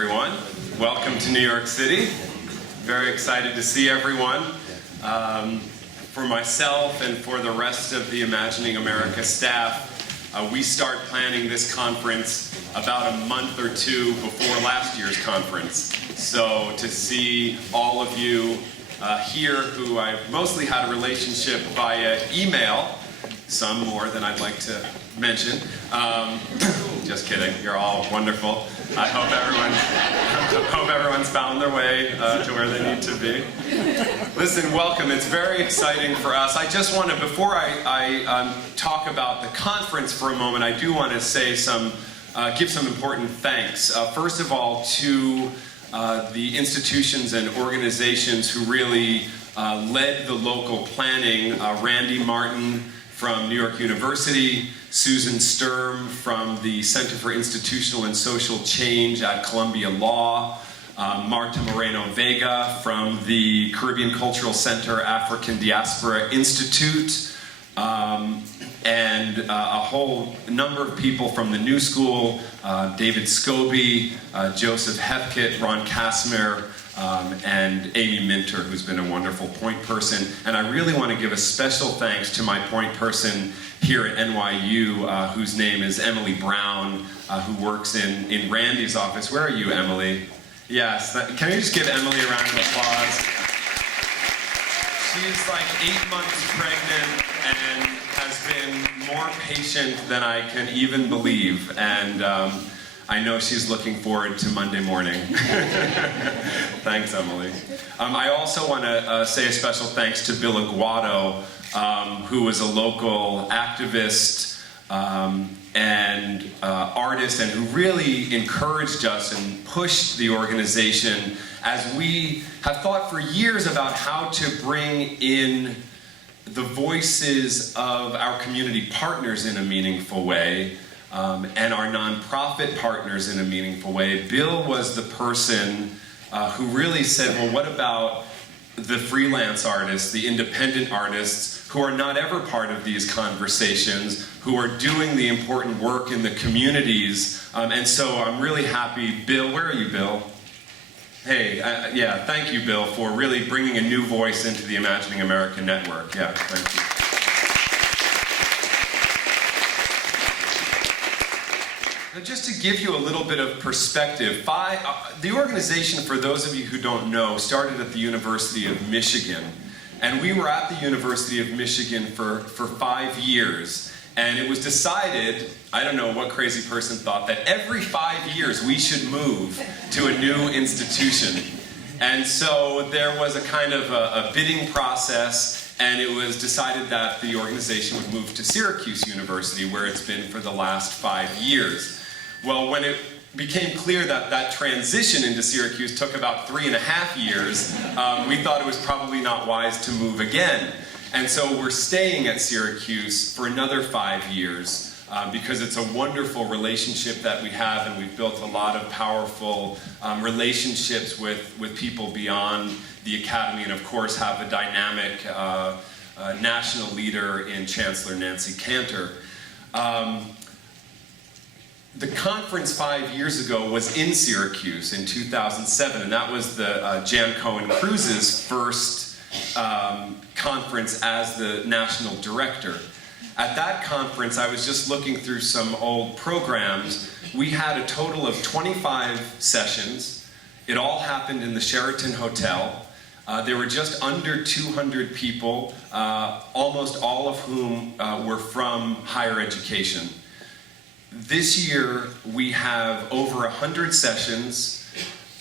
everyone. Welcome to New York City. Very excited to see everyone. For myself and for the rest of the Imagining America staff, we start planning this conference about a month or two before last year's conference. So to see all of you here who I've mostly had a relationship via email, some more than I'd like to mention. Just kidding, you're all wonderful. I hope everyone's found their way to where they need to be. Listen, welcome. It's very exciting for us. I just want to, before I talk about the conference for a moment, I do want to say give some important thanks. First of all, to the institutions and organizations who really led the local planning. Randy Martin from New York University, Susan Sturm from the Center for Institutional and Social Change at Columbia Law, Marta Moreno-Vega from the Caribbean Cultural Center African Diaspora Institute, and a whole number of people from the New School, David Scobie, Joseph Hepkett, Ron Casimir, and Amy Minter, who's been a wonderful point person. And I really want to give a special thanks to my point person here at NYU, whose name is Emily Brown, who works in Randy's office. Where are you, Emily? Yes, can you just give Emily a round of applause? She's like 8 months pregnant and has been more patient than I can even believe. And I know she's looking forward to Monday morning. Thanks, Emily. I also want to say a special thanks to Bill Aguado, who was a local activist and artist, and who really encouraged us and pushed the organization as we have thought for years about how to bring in the voices of our community partners in a meaningful way. And our nonprofit partners in a meaningful way. Bill was the person who really said, well, what about the freelance artists, the independent artists who are not ever part of these conversations, who are doing the important work in the communities? And so I'm really happy. Bill, where are you, Bill? Hey, yeah, thank you, Bill, for really bringing a new voice into the Imagining America network. Yeah, thank you. Just to give you a little bit of perspective, the organization, for those of you who don't know, started at the University of Michigan. And we were at the University of Michigan for 5 years. And it was decided, I don't know what crazy person thought, that every 5 years we should move to a new institution. And so there was a kind of a bidding process, and it was decided that the organization would move to Syracuse University, where it's been for the last 5 years. Well, when it became clear that that transition into Syracuse took about 3.5 years, we thought it was probably not wise to move again. And so we're staying at Syracuse for another 5 years because it's a wonderful relationship that we have, and we've built a lot of powerful relationships with people beyond the academy, and of course have a dynamic national leader in Chancellor Nancy Cantor. The conference 5 years ago was in Syracuse in 2007, and that was the Jan Cohen Cruz's first conference as the national director. At that conference, I was just looking through some old programs. We had a total of 25 sessions. It all happened in the Sheraton Hotel. There were just under 200 people, almost all of whom were from higher education. This year, we have over 100 sessions.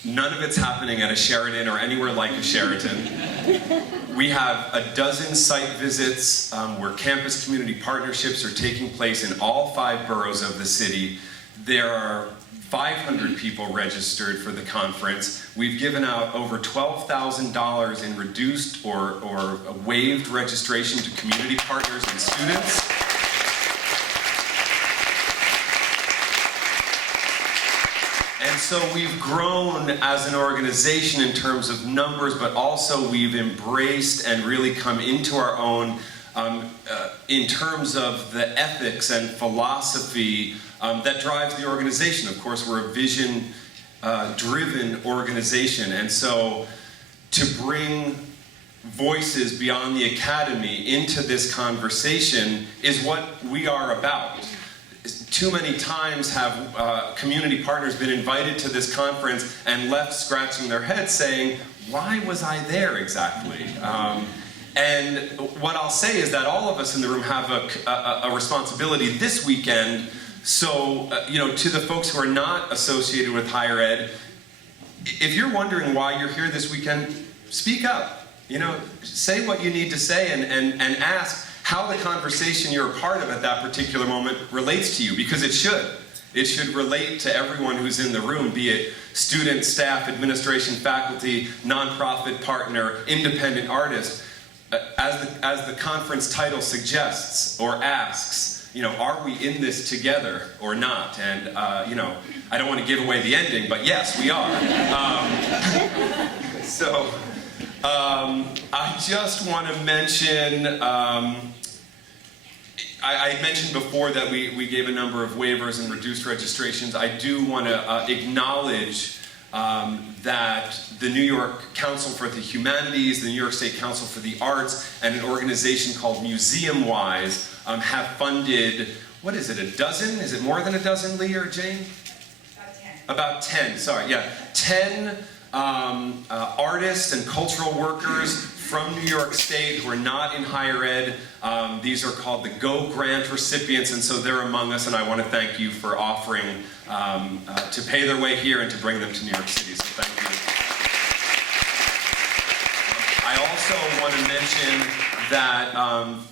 None of it's happening at a Sheraton or anywhere like a Sheraton. We have a dozen site visits where campus community partnerships are taking place in all 5 boroughs of the city. There are 500 people registered for the conference. We've given out over $12,000 in reduced or waived registration to community partners and students. And so we've grown as an organization in terms of numbers, but also we've embraced and really come into our own in terms of the ethics and philosophy that drives the organization. Of course, we're a vision driven organization. And so to bring voices beyond the academy into this conversation is what we are about. Too many times have community partners been invited to this conference and left scratching their heads saying, why was I there exactly? And what I'll say is that all of us in the room have a responsibility this weekend. So, to the folks who are not associated with higher ed, if you're wondering why you're here this weekend, speak up. Say what you need to say and ask how the conversation you're a part of at that particular moment relates to you, because it should. It should relate to everyone who's in the room, be it student, staff, administration, faculty, nonprofit partner, independent artist. As the conference title suggests or asks, are we in this together or not? And, I don't want to give away the ending, but yes, we are. I just want to mention, I mentioned before that we gave a number of waivers and reduced registrations. I do want to acknowledge that the New York Council for the Humanities, the New York State Council for the Arts, and an organization called Museum Wise have funded, what is it, a dozen? Is it more than a dozen, Lee or Jane? About 10, sorry, yeah. 10 artists and cultural workers from New York State who are not in higher ed. These are called the Go Grant recipients, and so they're among us, and I want to thank you for offering to pay their way here and to bring them to New York City, so thank you. I also want to mention that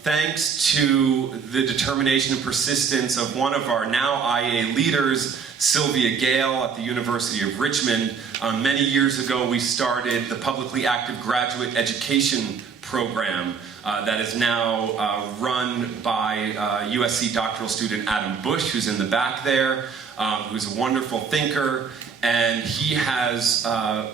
thanks to the determination and persistence of one of our now IA leaders, Sylvia Gale at the University of Richmond, many years ago we started the Publicly Active Graduate Education Program that is now run by USC doctoral student Adam Bush, who's in the back there, who's a wonderful thinker. And he has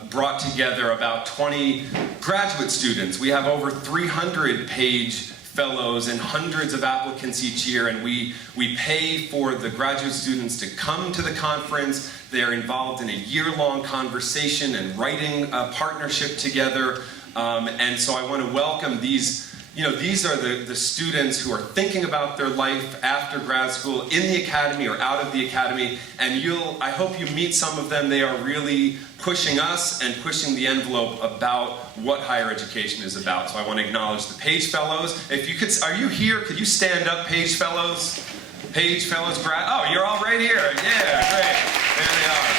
brought together about 20 graduate students. We have over 300-page fellows and hundreds of applicants each year, and we pay for the graduate students to come to the conference. They're involved in a year-long conversation and writing a partnership together. And so I want to welcome these. These are the students who are thinking about their life after grad school, in the academy or out of the academy, and I hope you meet some of them. They are really pushing us and pushing the envelope about what higher education is about. So I want to acknowledge the Page Fellows. If you could, are you here? Could you stand up, Page Fellows? Page Fellows, oh, you're all right here. Yeah, great. There they are.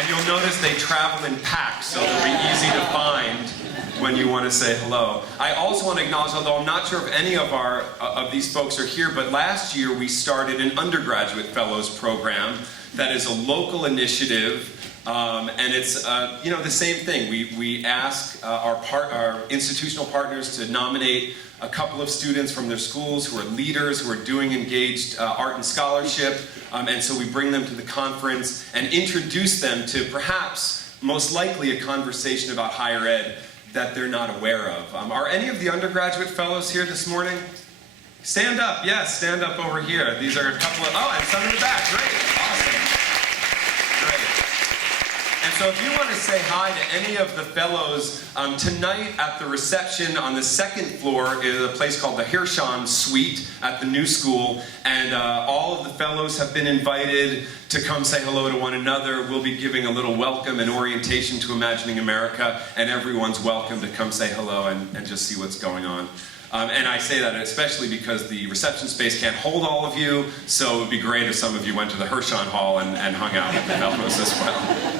And you'll notice they travel in packs, so they'll be easy to find when you want to say hello. I also want to acknowledge, although I'm not sure if any of these folks are here, but last year we started an undergraduate fellows program that is a local initiative, and it's the same thing. We ask our institutional partners to nominate a couple of students from their schools who are leaders, who are doing engaged art and scholarship, and so we bring them to the conference and introduce them to perhaps, most likely, a conversation about higher ed that they're not aware of. Are any of the undergraduate fellows here this morning? Stand up, yes, stand up over here. These are a couple of, and some in the back, great, awesome. And so if you want to say hi to any of the fellows, tonight at the reception on the second floor is a place called the Hirshon Suite at the new school, and all of the fellows have been invited to come say hello to one another. We'll be giving a little welcome and orientation to Imagining America, and everyone's welcome to come say hello and just see what's going on. And I say that especially because the reception space can't hold all of you, so it would be great if some of you went to the Hirshon Hall and hung out with the fellows as well.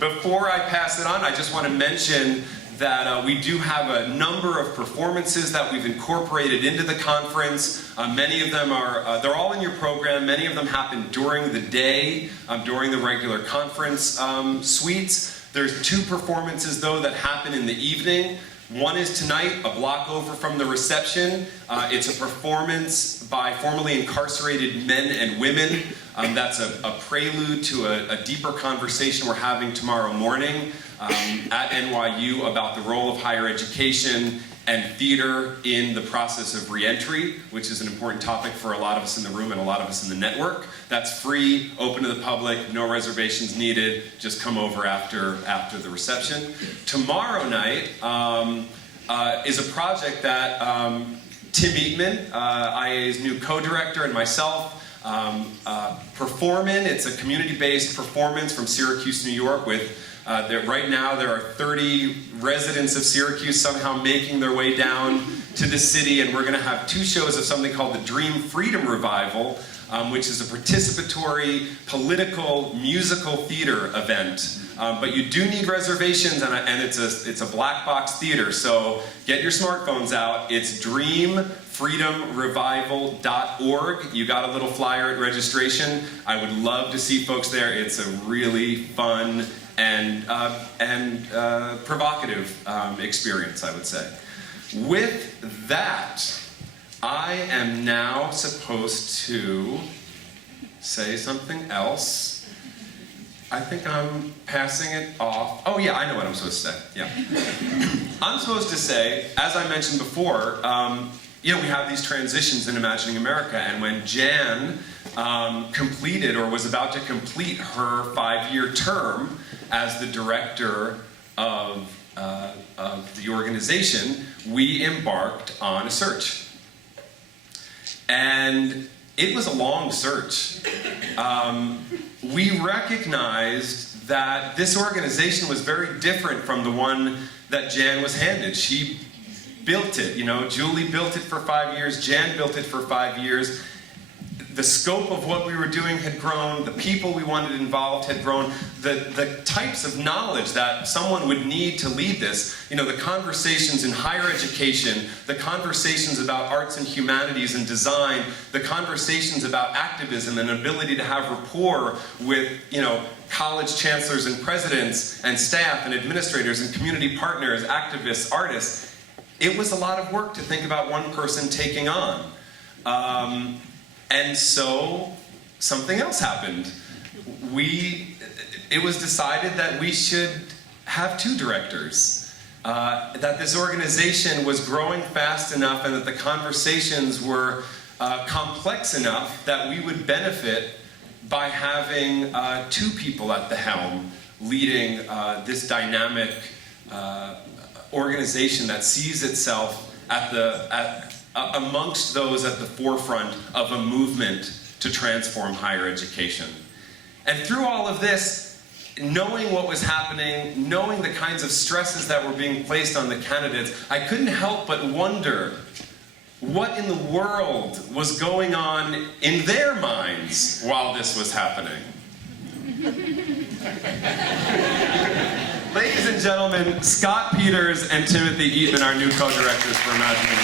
Before I pass it on, I just want to mention that we do have a number of performances that we've incorporated into the conference. Many of them they're all in your program. Many of them happen during the day, during the regular conference suites. There's 2 performances, though, that happen in the evening. One is tonight, a block over from the reception. It's a performance by formerly incarcerated men and women. That's a prelude to a deeper conversation we're having tomorrow morning at NYU about the role of higher education and theater in the process of reentry, which is an important topic for a lot of us in the room and a lot of us in the network. That's free, open to the public, no reservations needed. Just come over after the reception. Tomorrow night is a project that Tim Eatman, IA's new co-director, and myself perform in. It's a community-based performance from Syracuse, New York, with right now there are 30 residents of Syracuse somehow making their way down to the city, and we're going to have 2 shows of something called the Dream Freedom Revival, which is a participatory, political, musical theater event. But you do need reservations, and it's a black box theater, so get your smartphones out. It's dreamfreedomrevival.org. You got a little flyer at registration. I would love to see folks there. It's a really fun and provocative experience, I would say. With that, I am now supposed to say something else. I think I'm passing it off. Oh yeah, I know what I'm supposed to say. Yeah. I'm supposed to say, as I mentioned before, we have these transitions in Imagining America, and when Jan completed or was about to complete her 5-year term as the director of the organization, we embarked on a search. And it was a long search. We recognized that this organization was very different from the one that Jan was handed. She built it, Julie built it for 5 years, Jan built it for 5 years. The scope of what we were doing had grown, the people we wanted involved had grown, the types of knowledge that someone would need to lead this, the conversations in higher education, the conversations about arts and humanities and design, the conversations about activism and ability to have rapport with, college chancellors and presidents and staff and administrators and community partners, activists, artists. It was a lot of work to think about one person taking on. And so something else happened. It was decided that we should have 2 directors, that this organization was growing fast enough and that the conversations were complex enough that we would benefit by having 2 people at the helm leading this dynamic organization that sees itself amongst those at the forefront of a movement to transform higher education. And through all of this, knowing what was happening, knowing the kinds of stresses that were being placed on the candidates, I couldn't help but wonder what in the world was going on in their minds while this was happening. Ladies and gentlemen, Scott Peters and Timothy Eatman, our new co-directors for Imagining.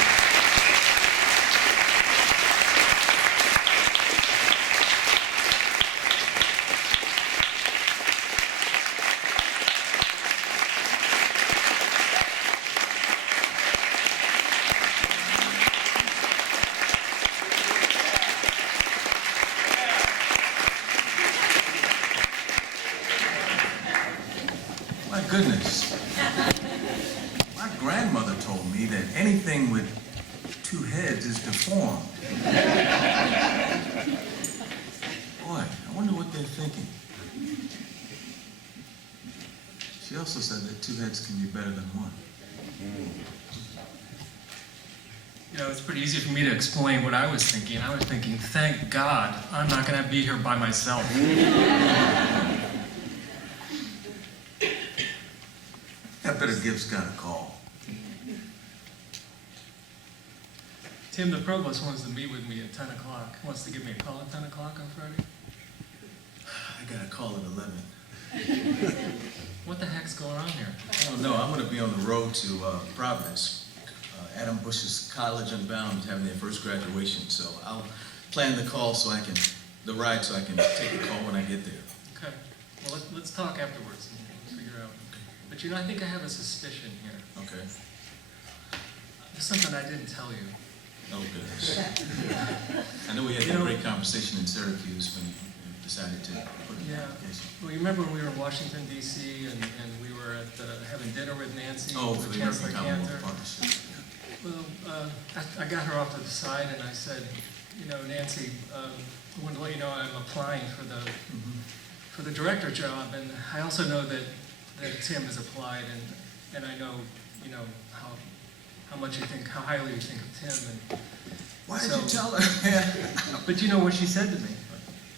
My goodness. My grandmother told me that anything with 2 heads is deformed. Boy, I wonder what they're thinking. She also said that 2 heads can be better than 1. It's pretty easy for me to explain what I was thinking. I was thinking, thank God, I'm not going to be here by myself. I better give Scott a call. Tim, the provost wants to meet with me at 10 o'clock. Wants to give me a call at 10 o'clock on Friday. I got a call at 11. What the heck's going on here? I don't know. I'm going to be on the road to Providence. Adam Bush's College Unbound is having their first graduation, so I'll plan the ride so I can take the call when I get there. Okay. Well, let's talk afterwards and figure out. But I think I have a suspicion here. Okay. There's something I didn't tell you. Oh, goodness. I know we had that great conversation in Syracuse when you decided to put it in the application. Well, you remember when we were in Washington, D.C., and we were having dinner with Nancy? Oh, for the American Chancellor Commonwealth Cantor? Partnership. Well, I got her off to the side and I said, you know, Nancy, I wanted to let you know I'm applying for the director job, and I also know that Tim has applied, and I know, you know, how much you think, how highly you think of Tim. And Why did so, you tell her? But you know what she said to me?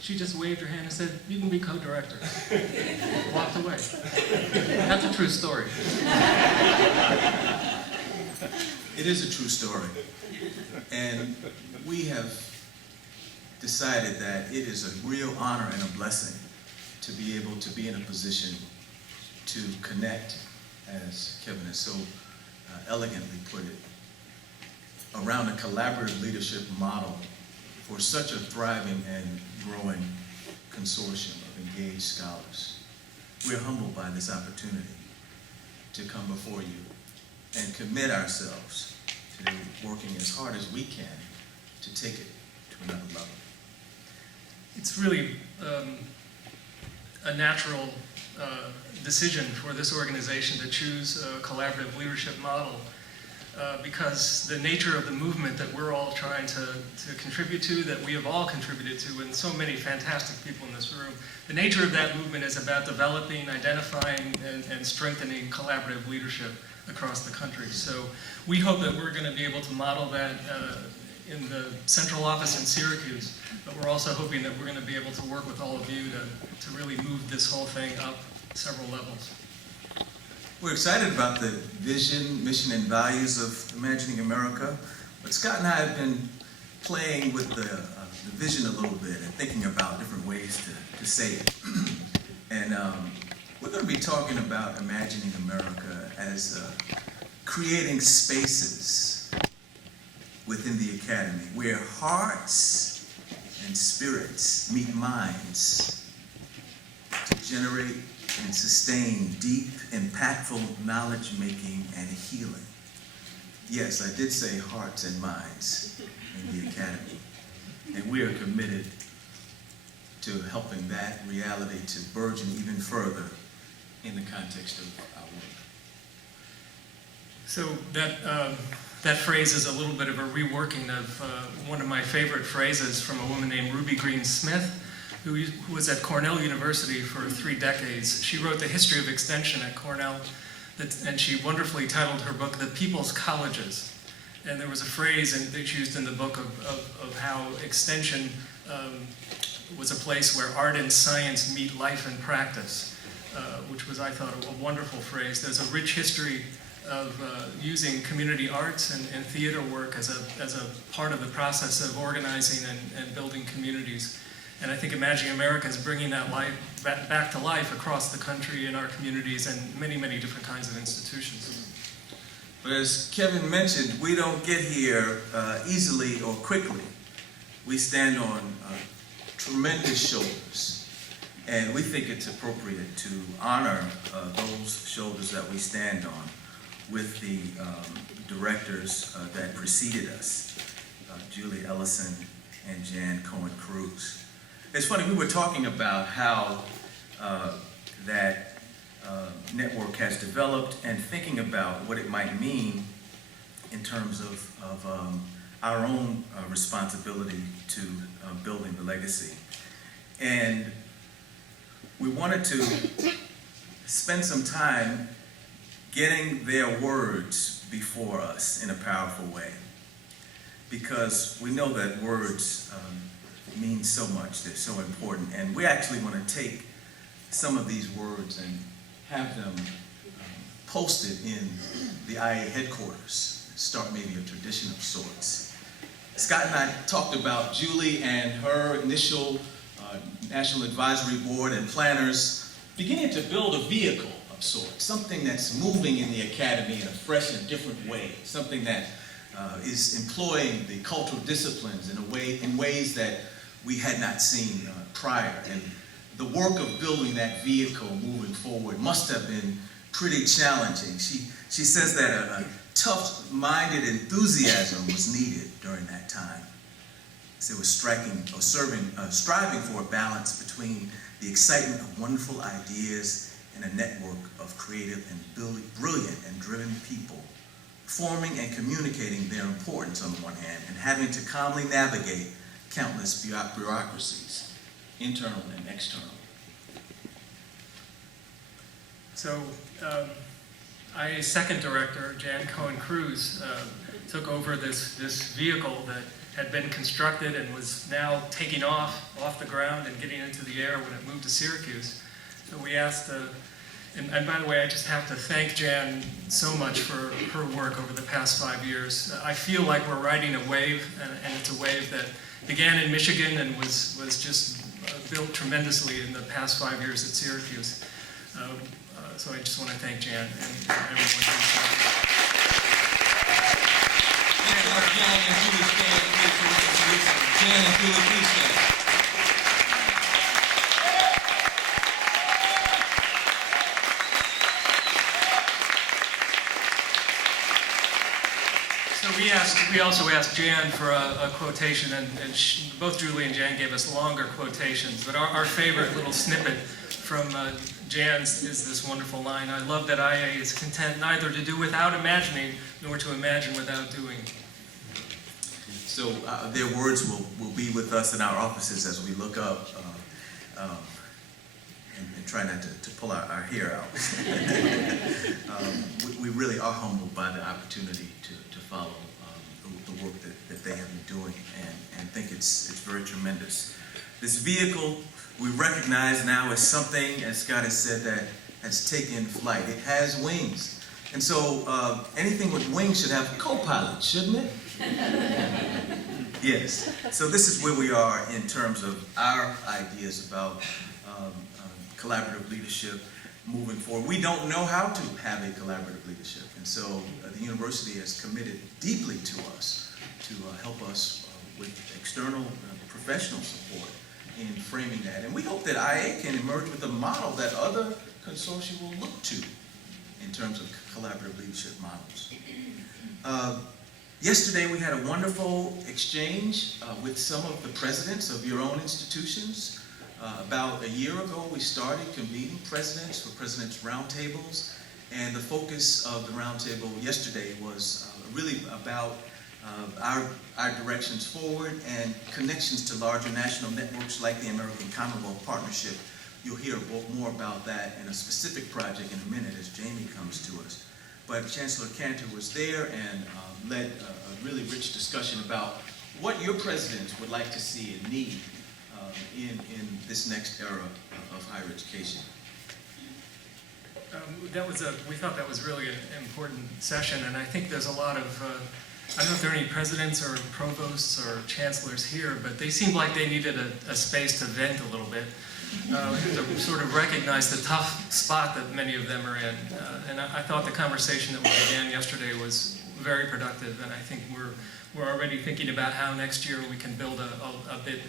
She just waved her hand and said, "You can be co-director." Walked away. That's a true story. It is a true story. And we have decided that it is a real honor and a blessing to be able to be in a position to connect, as Kevin has so elegantly put it, around a collaborative leadership model for such a thriving and growing consortium of engaged scholars. We're humbled by this opportunity to come before you and commit ourselves to working as hard as we can to take it to another level. It's really a natural decision for this organization to choose a collaborative leadership model because the nature of the movement that we're all trying to contribute to, that we have all contributed to, and so many fantastic people in this room, the nature of that movement is about developing, identifying, and strengthening collaborative leadership across the country. So we hope that we're going to be able to model that in the central office in Syracuse, but we're also hoping that we're going to be able to work with all of you to really move this whole thing up several levels. We're excited about the vision, mission, and values of Imagining America, but Scott and I have been playing with the vision a little bit and thinking about different ways to say it. And we're going to be talking about Imagining America as creating spaces within the Academy where hearts and spirits meet minds to generate and sustain deep, impactful knowledge-making and healing. Yes, I did say hearts and minds in the Academy. And we are committed to helping that reality to burgeon even further in the context of our work. So that phrase is a little bit of a reworking of one of my favorite phrases from a woman named Ruby Green Smith, who was at Cornell University for 3 decades. She wrote the history of extension at Cornell, and she wonderfully titled her book, "The People's Colleges." And there was a phrase that she used in the book of how extension was a place where art and science meet life and practice, which was, I thought, a wonderful phrase. There's a rich history of using community arts and theater work as a part of the process of organizing and building communities. And I think Imagining America is bringing that life back to life across the country in our communities and many, many different kinds of institutions. But as Kevin mentioned, we don't get here easily or quickly. We stand on tremendous shoulders. And we think it's appropriate to honor those shoulders that we stand on with the directors that preceded us, Julie Ellison and Jan Cohen-Cruz. It's funny, we were talking about how that network has developed and thinking about what it might mean in terms of our own responsibility to building the legacy. And we wanted to spend some time getting their words before us in a powerful way, because we know that words mean so much, they're so important, and we actually want to take some of these words and have them posted in the IA headquarters, start maybe a tradition of sorts. Scott and I talked about Julie and her initial National Advisory Board and planners beginning to build a vehicle of sorts, something that's moving in the Academy in a fresh and different way, something that is employing the cultural disciplines in ways that we had not seen prior. And the work of building that vehicle moving forward must have been pretty challenging. She says that a tough-minded enthusiasm was needed during that time. So it was striving for a balance between the excitement of wonderful ideas and a network of creative and brilliant and driven people forming and communicating their importance on the one hand, and having to calmly navigate countless bureaucracies, internal and external. So, IA's second director, Jan Cohen-Cruz, took over this vehicle that had been constructed and was now taking off the ground and getting into the air when it moved to Syracuse. So we asked, and by the way, I just have to thank Jan so much for her work over the past 5 years. I feel like we're riding a wave, and it's a wave that began in Michigan and was just built tremendously in the past 5 years at Syracuse. So I just want to thank Jan and everyone. Jan and Julie stand, please, for introducing. Jan and Julie, please stand. So we also asked Jan for a quotation, and both Julie and Jan gave us longer quotations, but our favorite little snippet from Jan's is this wonderful line: "I love that IA is content neither to do without imagining, nor to imagine without doing." So their words will be with us in our offices as we look up and try not to pull our hair out. We really are humbled by the opportunity to follow the work that they have been doing, and think it's very tremendous. This vehicle we recognize now as something, as Scott has said, that has taken flight. It has wings. And so anything with wings should have a co-pilot, shouldn't it? Yes. So this is where we are in terms of our ideas about collaborative leadership moving forward. We don't know how to have a collaborative leadership. And so the university has committed deeply to us to help us with external professional support in framing that. And we hope that IA can emerge with a model that other consortia will look to in terms of collaborative leadership models. Yesterday we had a wonderful exchange with some of the presidents of your own institutions. About a year ago we started convening presidents for presidents' roundtables, and the focus of the roundtable yesterday was really about our directions forward and connections to larger national networks like the American Commonwealth Partnership. You'll hear more about that in a specific project in a minute as Jamie comes to us. But Chancellor Cantor was there and led a really rich discussion about what your presidents would like to see and need in this next era of higher education. We thought that was really an important session, and I think there's a lot of, I don't know if there are any presidents or provosts or chancellors here, but they seemed like they needed a space to vent a little bit, to sort of recognize the tough spot that many of them are in. And I thought the conversation that we began yesterday was very productive, and I think we're already thinking about how next year we can build a bit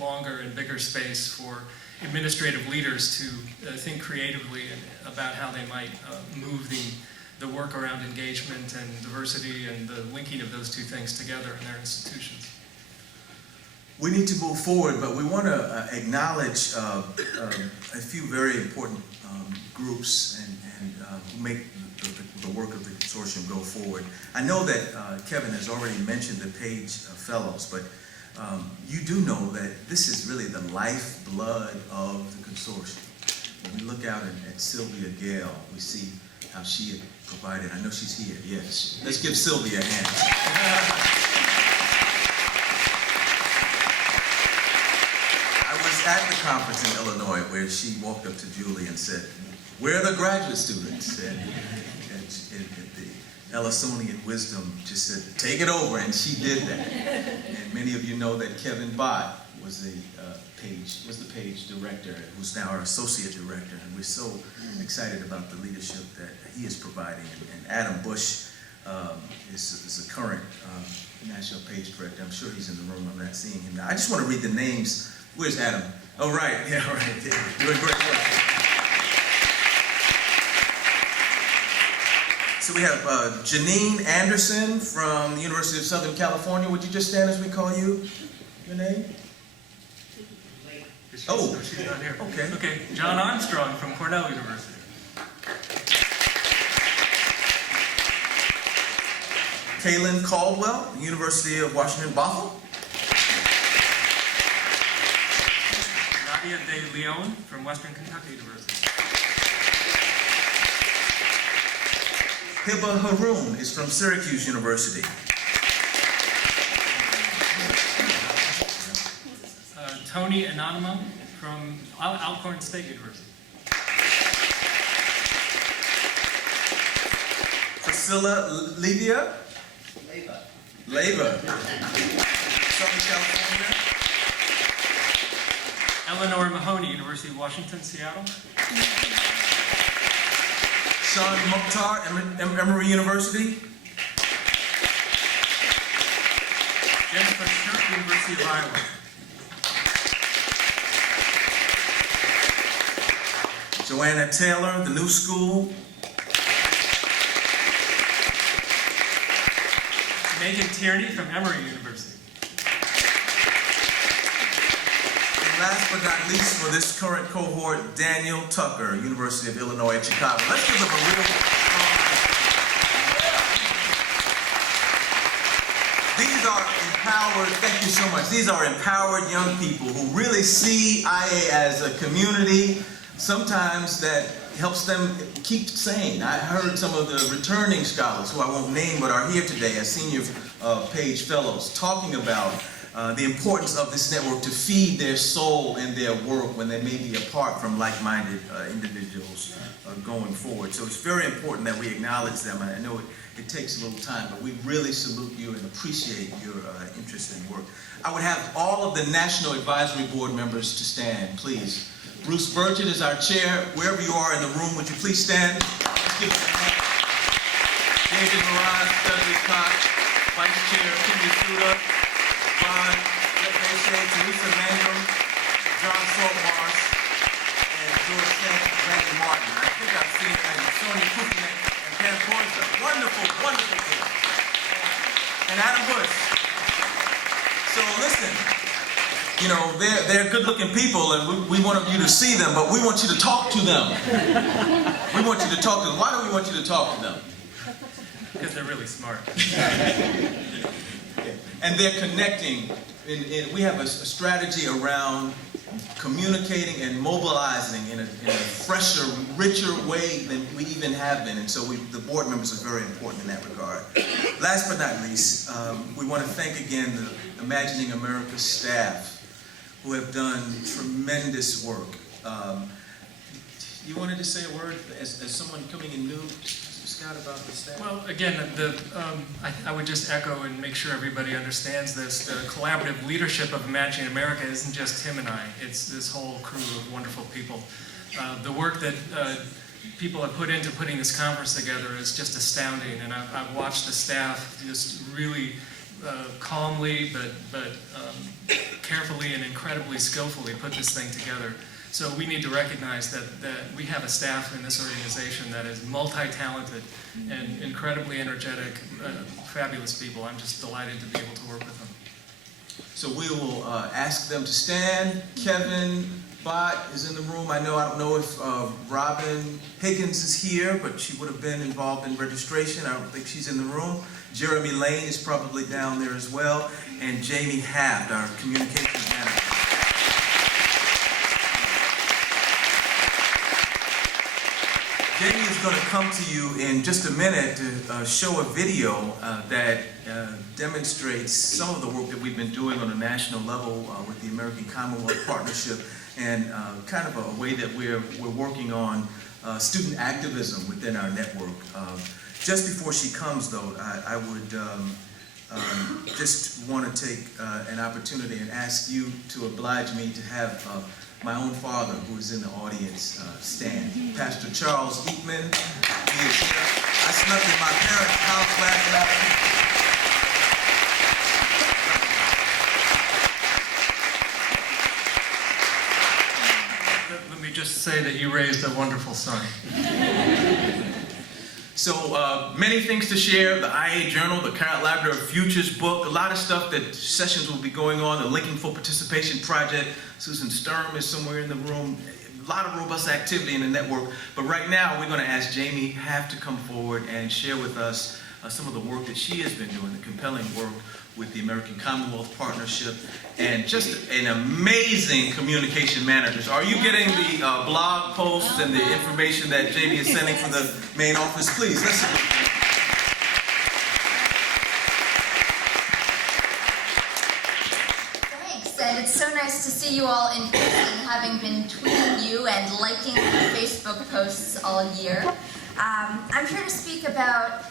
longer and bigger space for administrative leaders to think creatively about how they might move the work around engagement and diversity and the linking of those two things together in their institutions. We need to move forward, but we want to acknowledge a few very important groups and who make the work of the consortium go forward. I know that Kevin has already mentioned the Page Fellows, but you do know that this is really the lifeblood of the consortium. When we look out at Sylvia Gale, we see how she had provided. I know she's here, yes. Let's give Sylvia a hand. I was at the conference in Illinois where she walked up to Julie and said, "Where are the graduate students?" And the Ellisonian wisdom just said, "Take it over," and she did that. And many of you know that Kevin Bott was the Page director, who's now our associate director, and we're so excited about the leadership that he is providing. And Adam Bush is the current National Page director. I'm sure he's in the room. I'm not seeing him now. I just want to read the names. Where's Adam? Oh, right. Yeah, right. Yeah. Doing great work. So we have Janine Anderson from the University of Southern California. Would you just stand as we call you? Your name? Oh, She's not here. okay. Okay, John Armstrong from Cornell University. Kaylin Caldwell, University of Washington, Bothell. Nadia De Leon from Western Kentucky University. Hiba Haroon is from Syracuse University. Tony Anonymou from Alcorn State University. Priscilla Leyva, Southern California. Eleanor Mahoney, University of Washington, Seattle. Sean Mukhtar, Emory University. Jennifer Shirk, University of Iowa. Joanna Taylor, the New School. Megan Tierney from Emory University. And last but not least for this current cohort, Daniel Tucker, University of Illinois at Chicago. Let's give them a real These are empowered, thank you so much. These are empowered young people who really see IA as a community, sometimes that helps them keep sane. I heard some of the returning scholars, who I won't name but are here today as senior page fellows, talking about the importance of this network to feed their soul and their work when they may be apart from like-minded individuals going forward. So it's very important that we acknowledge them. I know it takes a little time, but we really salute you and appreciate your interest in work. I would have all of the National Advisory Board members to stand, please. Bruce Burchett is our chair. Wherever you are in the room, would you please stand? Let's give it a hand. David Moran, Dudley Cox, Vice Chair Kimmy Suda, Ron Lepeshe, Teresa Mangum, John Saltmarsh, and George Sanchez, Randy Martin. I think I've seen Sonia Kukinek and Pam Forza. Wonderful, wonderful people. And Adam Bush. So listen. You know, they're good-looking people, and we want you to see them, but we want you to talk to them. We want you to talk to them. Why do we want you to talk to them? Because they're really smart. And they're connecting. We have a strategy around communicating and mobilizing in a fresher, richer way than we even have been. And so the board members are very important in that regard. Last but not least, we want to thank again the Imagining America staff, who have done tremendous work. You wanted to say a word as someone coming in new, Scott, about the staff? Well, again, I would just echo and make sure everybody understands this. The collaborative leadership of Imagining America isn't just Tim and I. It's this whole crew of wonderful people. The work that people have put into putting this conference together is just astounding, and I've watched the staff just really calmly but carefully and incredibly skillfully put this thing together. So we need to recognize that we have a staff in this organization that is multi-talented and incredibly energetic, fabulous people. I'm just delighted to be able to work with them. So we will ask them to stand. Kevin Bott is in the room. I don't know if Robin Higgins is here, but she would have been involved in registration. I don't think she's in the room. Jeremy Lane is probably down there as well. And Jamie Haft, our communications manager. Jamie is going to come to you in just a minute to show a video that demonstrates some of the work that we've been doing on a national level with the American Commonwealth Partnership, and kind of a way that we're working on student activism within our network. Just before she comes, though, I would just want to take an opportunity and ask you to oblige me to have my own father, who is in the audience, stand. Pastor Charles Eatman, he is here. I slept in my parents' house last night. Let me just say that you raised a wonderful son. So many things to share, the IA Journal, the Current Library of Futures book, a lot of stuff that sessions will be going on, the Linking for Participation Project. Susan Sturm is somewhere in the room. A lot of robust activity in the network. But right now, we're going to ask Jamie Haft to come forward and share with us some of the work that she has been doing, the compelling work with the American Commonwealth Partnership, and just an amazing communication manager. Are you getting the blog posts and the information that Jamie is sending from the main office? Please, listen. Thanks, and it's so nice to see you all in person, having been tweeting you and liking your Facebook posts all year. I'm here to speak about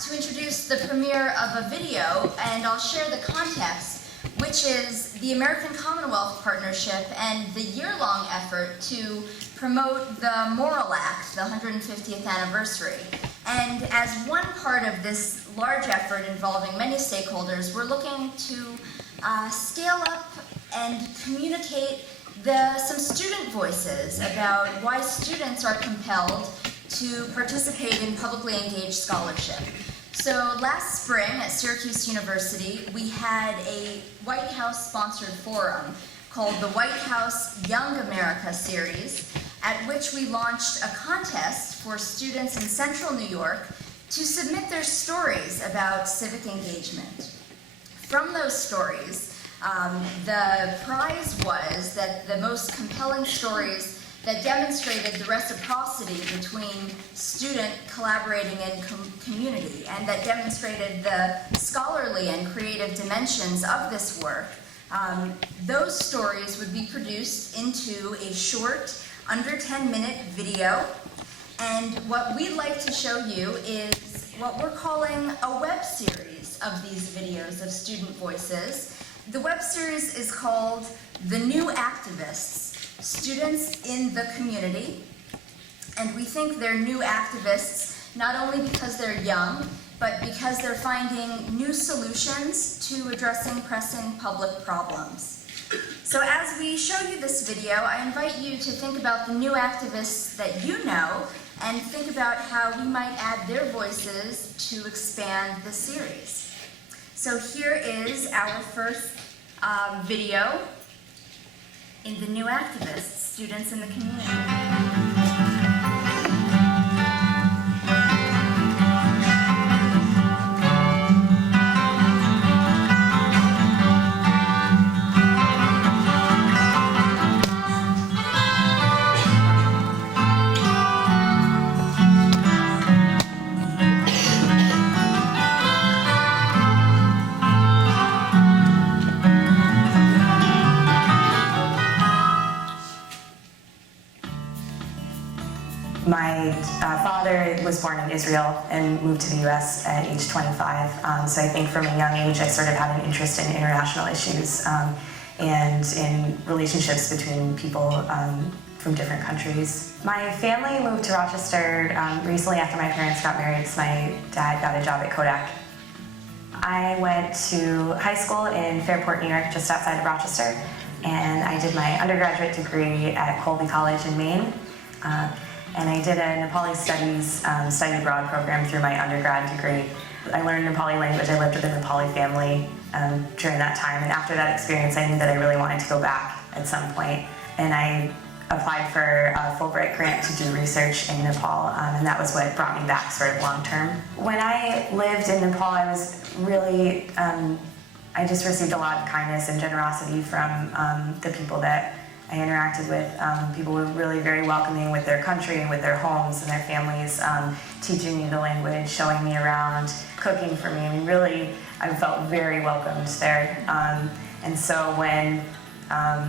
to introduce the premiere of a video, and I'll share the context, which is the American Commonwealth Partnership and the year-long effort to promote the Moral Act, the 150th anniversary. And as one part of this large effort involving many stakeholders, we're looking to scale up and communicate some student voices about why students are compelled to participate in publicly engaged scholarship. So last spring at Syracuse University, we had a White House-sponsored forum called the White House Young America Series, at which we launched a contest for students in Central New York to submit their stories about civic engagement. From those stories, the prize was that the most compelling stories that demonstrated the reciprocity between student collaborating and community, and that demonstrated the scholarly and creative dimensions of this work, those stories would be produced into a short, under 10-minute video. And what we'd like to show you is what we're calling a web series of these videos of student voices. The web series is called The New Activists, Students in the Community. And we think they're new activists not only because they're young, but because they're finding new solutions to addressing pressing public problems. So as we show you this video, I invite you to think about the new activists that you know, and think about how we might add their voices to expand the series. So here is our first video in The New Activists, Students in the Community. My father was born in Israel and moved to the US at age 25. So I think from a young age I sort of had an interest in international issues and in relationships between people from different countries. My family moved to Rochester recently after my parents got married because my dad got a job at Kodak. I went to high school in Fairport, New York, just outside of Rochester, and I did my undergraduate degree at Colby College in Maine. And I did a Nepali Studies study abroad program through my undergrad degree. I learned Nepali language. I lived with a Nepali family during that time. And after that experience, I knew that I really wanted to go back at some point. And I applied for a Fulbright grant to do research in Nepal. And that was what brought me back sort of long term. When I lived in Nepal, I was really, I just received a lot of kindness and generosity from the people that I interacted with. People were really very welcoming with their country and with their homes and their families, teaching me the language, showing me around, cooking for me. I mean, really, I felt very welcomed there. And so when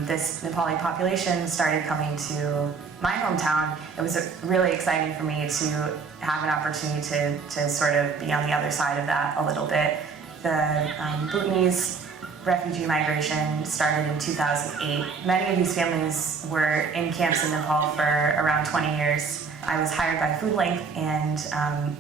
this Nepali population started coming to my hometown, it was really exciting for me to have an opportunity to sort of be on the other side of that a little bit. The Bhutanese refugee migration started in 2008. Many of these families were in camps in Nepal for around 20 years. I was hired by Food Link, and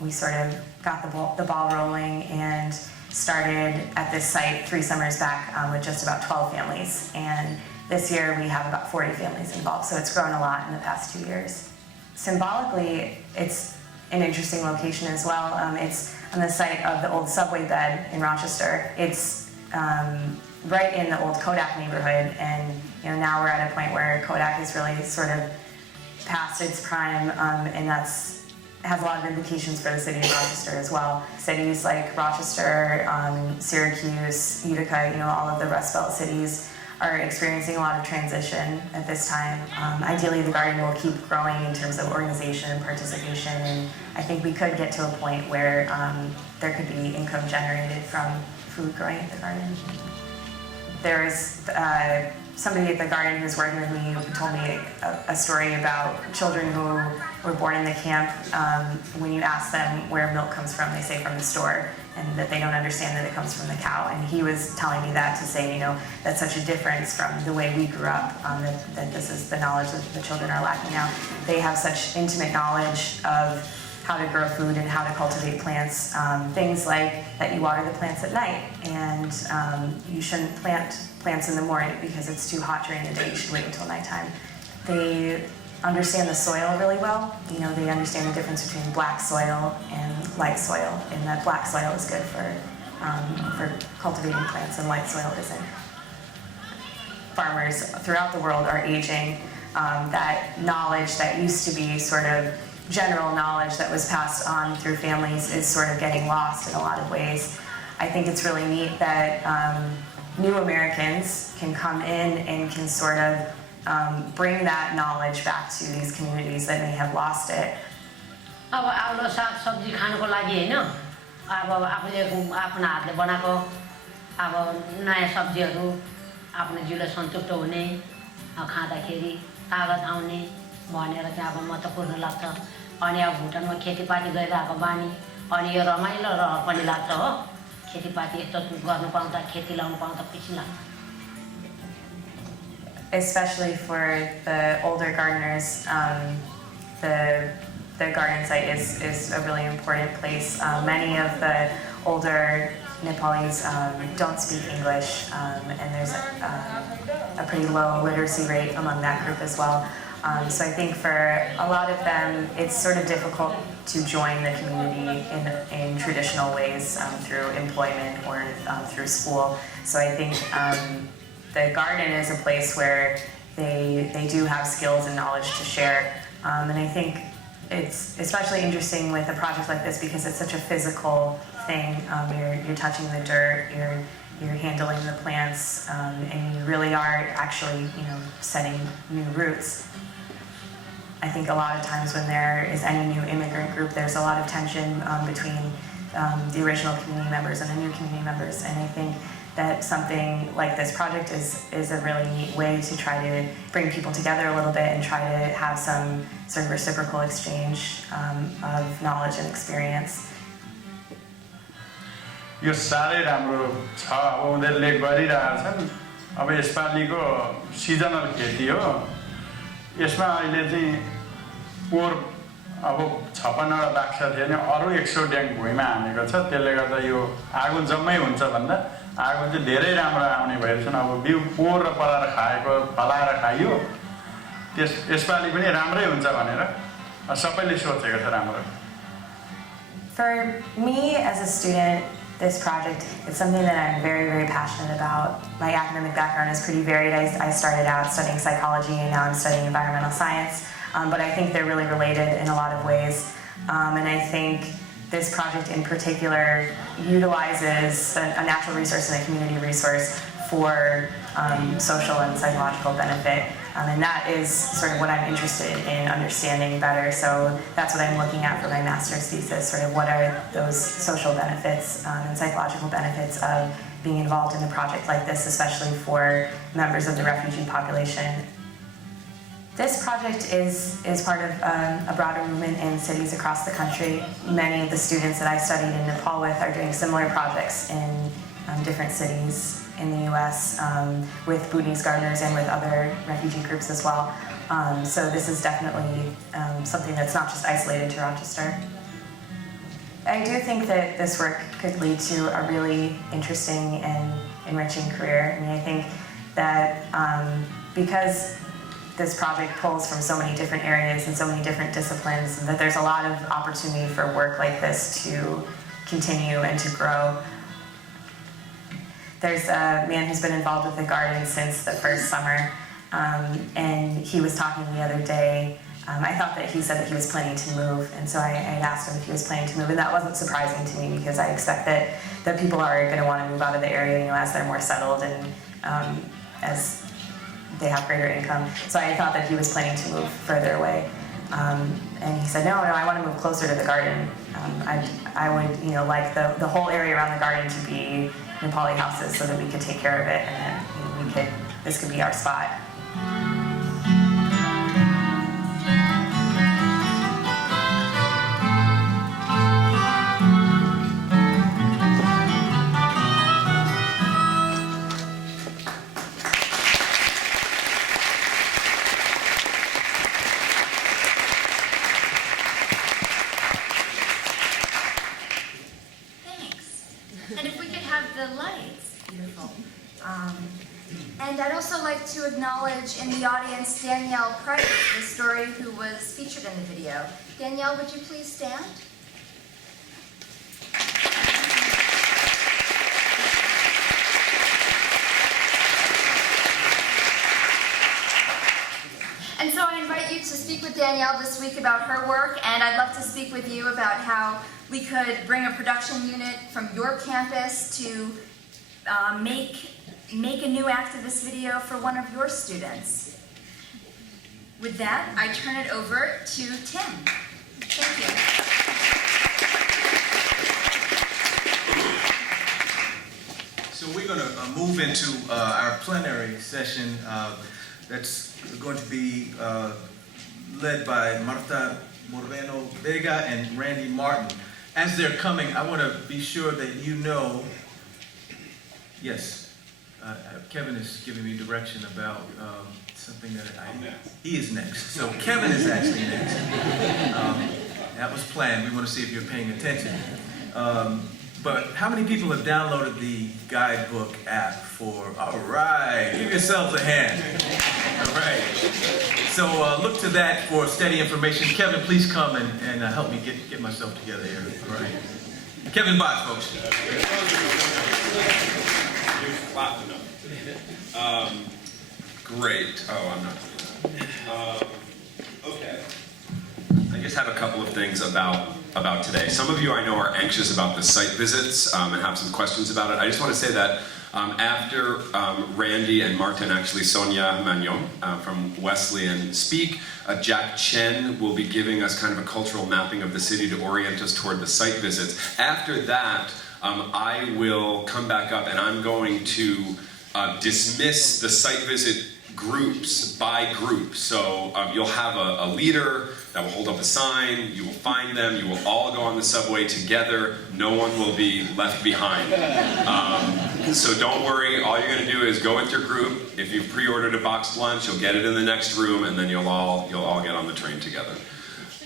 we sort of got the ball rolling and started at this site 3 summers back with just about 12 families. And this year we have about 40 families involved, so it's grown a lot in the past 2 years. Symbolically, it's an interesting location as well. It's on the site of the old subway bed in Rochester. It's right in the old Kodak neighborhood, and now we're at a point where Kodak is really sort of past its prime, and that's has a lot of implications for the city of Rochester as well. Cities like Rochester, Syracuse, Utica, all of the Rust Belt cities are experiencing a lot of transition at this time. Ideally, the garden will keep growing in terms of organization and participation, and I think we could get to a point where there could be income generated from food growing at the garden. There is somebody at the garden who's working with me who told me a story about children who were born in the camp. When you ask them where milk comes from, they say from the store, and that they don't understand that it comes from the cow. And he was telling me that to say, that's such a difference from the way we grew up, that this is the knowledge that the children are lacking now. They have such intimate knowledge of how to grow food and how to cultivate plants. Things like that you water the plants at night, and you shouldn't plant plants in the morning because it's too hot during the day. You should wait until nighttime. They understand the soil really well. They understand the difference between black soil and light soil, and that black soil is good for cultivating plants and light soil isn't. Farmers throughout the world are aging. That knowledge that used to be sort of general knowledge that was passed on through families is sort of getting lost in a lot of ways. I think it's really neat that new Americans can come in and can sort of bring that knowledge back to these communities that may have lost it. अब आउलो साग सब्जी खानको लागि हैन अब आफूले आफ्नो हातले बनाएको अब नयाँ सब्जीहरू आफ्नो जिउलाई सन्तुष्ट हुने खाँदाखेरि तागत आउने भनेर चाहिँ अब म त पुर्न लाग्छ अनि अब भुटानमा खेतीपाती गरिरहेको बानी अनि यो रमाइलो रहर पनि लाग्छ हो खेतीपाती यस्तो गर्नु पाउँदा खेती लाउनु पाउँदा खुसी लाग्छ. Especially for the older gardeners, the garden site is a really important place. Many of the older Nepalis don't speak English, and there's a pretty low literacy rate among that group as well. So I think for a lot of them, it's sort of difficult to join the community in traditional ways through employment or through school. So I think the garden is a place where they do have skills and knowledge to share. And I think it's especially interesting with a project like this because it's such a physical thing. You're touching the dirt, you're handling the plants, and you really are actually, setting new roots. I think a lot of times when there is any new immigrant group, there's a lot of tension between the original community members and the new community members, and I think that something like this project is a really neat way to try to bring people together a little bit and try to have some sort of reciprocal exchange of knowledge and experience. यो साह्रै राम्रो छ अब उनीहरूले गरिरहेछन् अब यसपालिको seasonal खेती हो यसमा अहिले चाहिँ पोहोर अब 56वटा बाक्सा थियो नि अरु 100 ड्याङ भुइँमा हानेको छ त्यसले गर्दा यो आगो जम्मै हुन्छ भन्दा आगो चाहिँ धेरै राम्रो आउने भइरहेछन् अब बिउ पोहोर र पलाएर खाएको फलाएर खाइयो यसपालि पनि राम्रै हुन्छ भनेर सबैले सोचेको छ राम्रो. For me as a student, this project is something that I'm very, very passionate about. My academic background is pretty varied. I started out studying psychology and now I'm studying environmental science, but I think they're really related in a lot of ways. And I think this project in particular utilizes a natural resource and a community resource for social and psychological benefit. And that is sort of what I'm interested in understanding better. So that's what I'm looking at for my master's thesis, sort of what are those social benefits and psychological benefits of being involved in a project like this, especially for members of the refugee population. This project is part of a broader movement in cities across the country. Many of the students that I studied in Nepal with are doing similar projects in different cities in the US with Bhutanese gardeners and with other refugee groups as well. So this is definitely something that's not just isolated to Rochester. I do think that this work could lead to a really interesting and enriching career. I mean, I think that because this project pulls from so many different areas and so many different disciplines, and that there's a lot of opportunity for work like this to continue and to grow. There's a man who's been involved with the garden since the first summer, and he was talking the other day I thought that he said that he was planning to move, and so I had asked him if he was planning to move, and that wasn't surprising to me because I expect that people are going to want to move out of the area, as they're more settled and as they have greater income. So I thought that he was planning to move further away. And he said, no, I want to move closer to the garden. I would, like the whole area around the garden to be Nepali houses so that we could take care of it, and then this could be our spot. And if we could have the lights, beautiful. And I'd also like to acknowledge in the audience Danielle Price, the story who was featured in the video. Danielle, would you please stand? And so I invite you to speak with Danielle this week about her work, and I'd love to speak with you about how we could bring a production unit from your campus to make a new activist video for one of your students. With that, I turn it over to Tim. Thank you. So we're going to move into our plenary session that's going to be led by Marta Moreno Vega and Randy Martin. As they're coming, I want to be sure that you know, yes, Kevin is giving me direction about something that he is next. So Kevin is actually next. That was planned. We want to see if you're paying attention. But how many people have downloaded the guidebook app for, all right, give yourselves a hand. All right. So look to that for steady information. Kevin, please come and help me get myself together here. All right. Kevin Bott, folks. You've clapped enough. Great. Oh, I'm not doing that. Okay. I just have a couple of things about today. Some of you I know are anxious about the site visits and have some questions about it. I just want to say that after Randy and Martin, actually Sonia Magnon from Wesleyan speak, Jack Chen will be giving us kind of a cultural mapping of the city to orient us toward the site visits. After that, I will come back up and I'm going to dismiss the site visit groups by group. So you'll have a leader that will hold up a sign, you will find them, you will all go on the subway together, no one will be left behind. So don't worry, all you're going to do is go with your group. If you've pre-ordered a boxed lunch, you'll get it in the next room, and then you'll all get on the train together.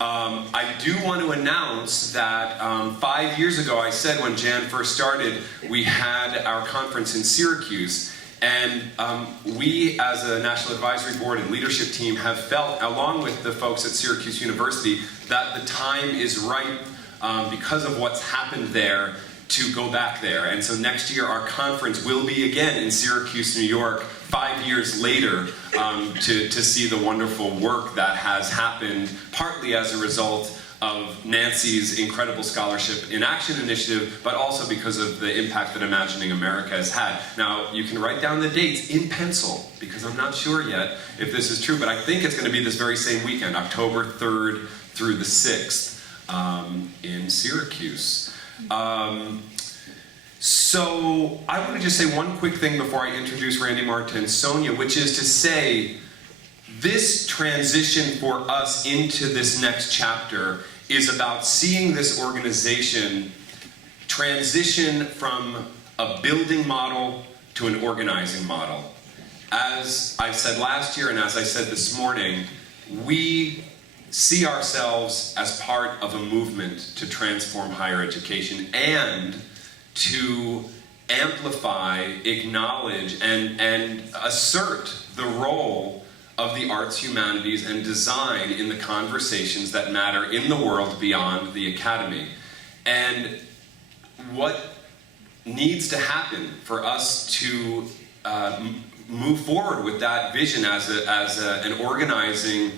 I do want to announce that 5 years ago, I said when Jan first started, we had our conference in Syracuse. And we, as a National Advisory Board and leadership team, have felt, along with the folks at Syracuse University, that the time is right because of what's happened there to go back there. And so next year our conference will be again in Syracuse, New York, 5 years later, to see the wonderful work that has happened, partly as a result of Nancy's incredible Scholarship in Action initiative, but also because of the impact that Imagining America has had. Now, you can write down the dates in pencil, because I'm not sure yet if this is true, but I think it's going to be this very same weekend, October 3rd through the 6th in Syracuse. So I want to just say one quick thing before I introduce Randy, Marta, and Sonia, which is to say, this transition for us into this next chapter is about seeing this organization transition from a building model to an organizing model. As I said last year and as I said this morning, we see ourselves as part of a movement to transform higher education and to amplify, acknowledge, and assert the role of the arts, humanities, and design in the conversations that matter in the world beyond the academy. And what needs to happen for us to move forward with that vision as an organizing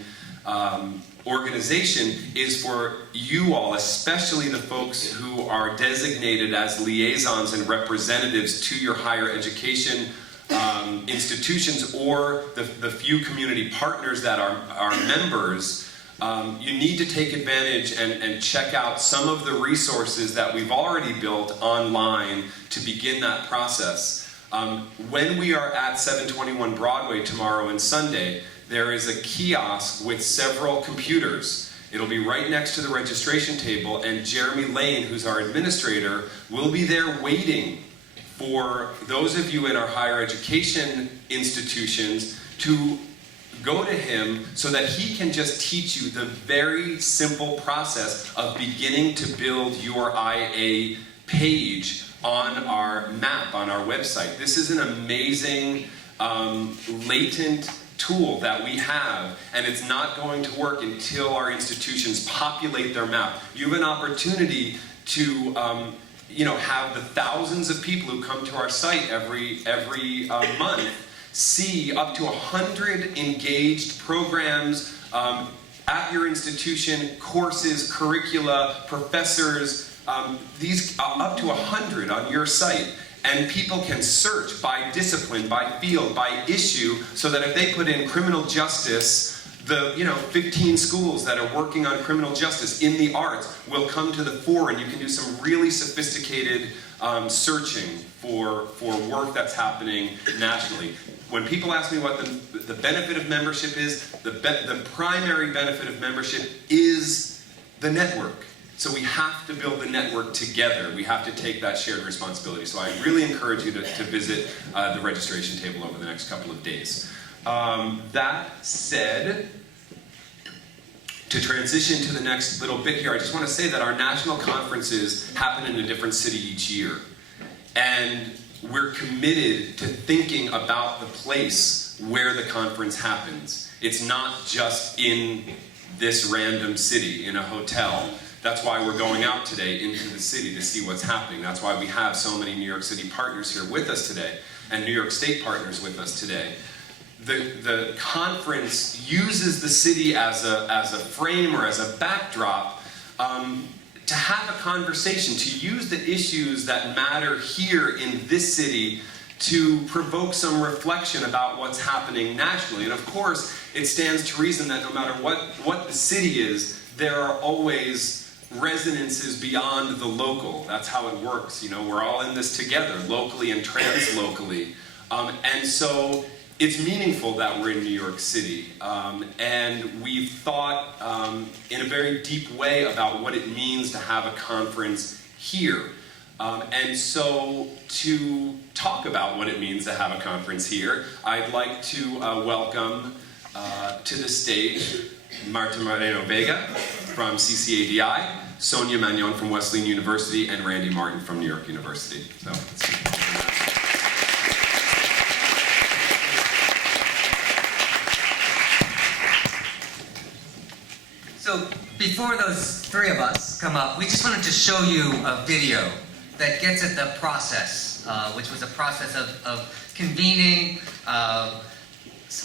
organization is for you all, especially the folks who are designated as liaisons and representatives to your higher education institutions or the few community partners that are members. You need to take advantage and check out some of the resources that we've already built online to begin that process. When we are at 721 Broadway tomorrow and Sunday, there is a kiosk with several computers. It'll be right next to the registration table, and Jeremy Lane, who's our administrator, will be there waiting for those of you in our higher education institutions to go to him so that he can just teach you the very simple process of beginning to build your IA page on our map, on our website. This is an amazing latent tool that we have, and it's not going to work until our institutions populate their map. You have an opportunity to have the thousands of people who come to our site every month see up to 100 engaged programs at your institution, courses, curricula, professors, these up to 100 on your site. And people can search by discipline, by field, by issue, so that if they put in criminal justice, the 15 schools that are working on criminal justice in the arts will come to the fore, and you can do some really sophisticated searching for work that's happening nationally. When people ask me what the benefit of membership is, the primary benefit of membership is the network. So we have to build the network together. We have to take that shared responsibility. So I really encourage you to visit the registration table over the next couple of days. That said, to transition to the next little bit here, I just want to say that our national conferences happen in a different city each year. And we're committed to thinking about the place where the conference happens. It's not just in this random city, in a hotel. That's why we're going out today into the city to see what's happening. That's why we have so many New York City partners here with us today, and New York State partners with us today. The conference uses the city as a frame or as a backdrop to have a conversation, to use the issues that matter here in this city to provoke some reflection about what's happening nationally. And of course, it stands to reason that no matter what the city is, there are always resonances beyond the local. That's how it works. We're all in this together, locally and translocally. And so it's meaningful that we're in New York City. And we've thought in a very deep way about what it means to have a conference here. And so to talk about what it means to have a conference here, I'd like to welcome to the stage Marta Moreno Vega from CCADI, Sonia Magnon from Wesleyan University, and Randy Martin from New York University. So, So before those three of us come up, we just wanted to show you a video that gets at the process, which was a process of convening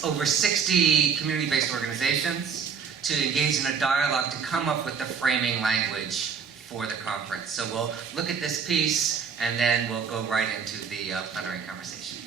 over 60 community-based organizations to engage in a dialogue to come up with the framing language for the conference. So we'll look at this piece, and then we'll go right into the plenary conversation.